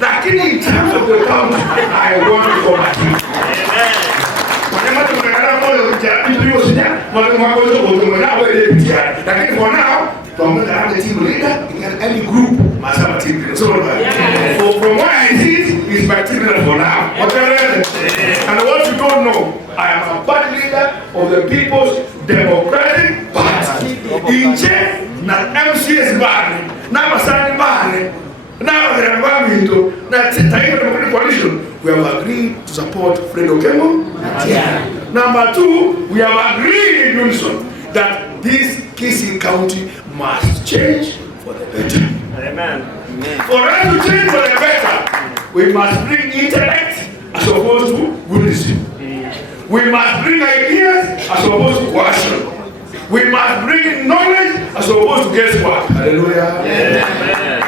Lakini in terms of the country, I want to come back. Lakini for now, don't have the team leader in any group must have a team leader. So from what I see, is my team leader for now. And what you don't know, I am a party leader of the People's Democratic Party. In Che, na MCS Barney, na Masani Barney, now the environment, na Democratic Coalition, we have agreed to support Fred Okemo. Number two, we have agreed in unison that this Kisii County must change for the better. Amen. For us to change for the better, we must bring intellect as opposed to goodism. We must bring ideas as opposed to coercion. We must bring knowledge as opposed to guesswork. Hallelujah. Amen.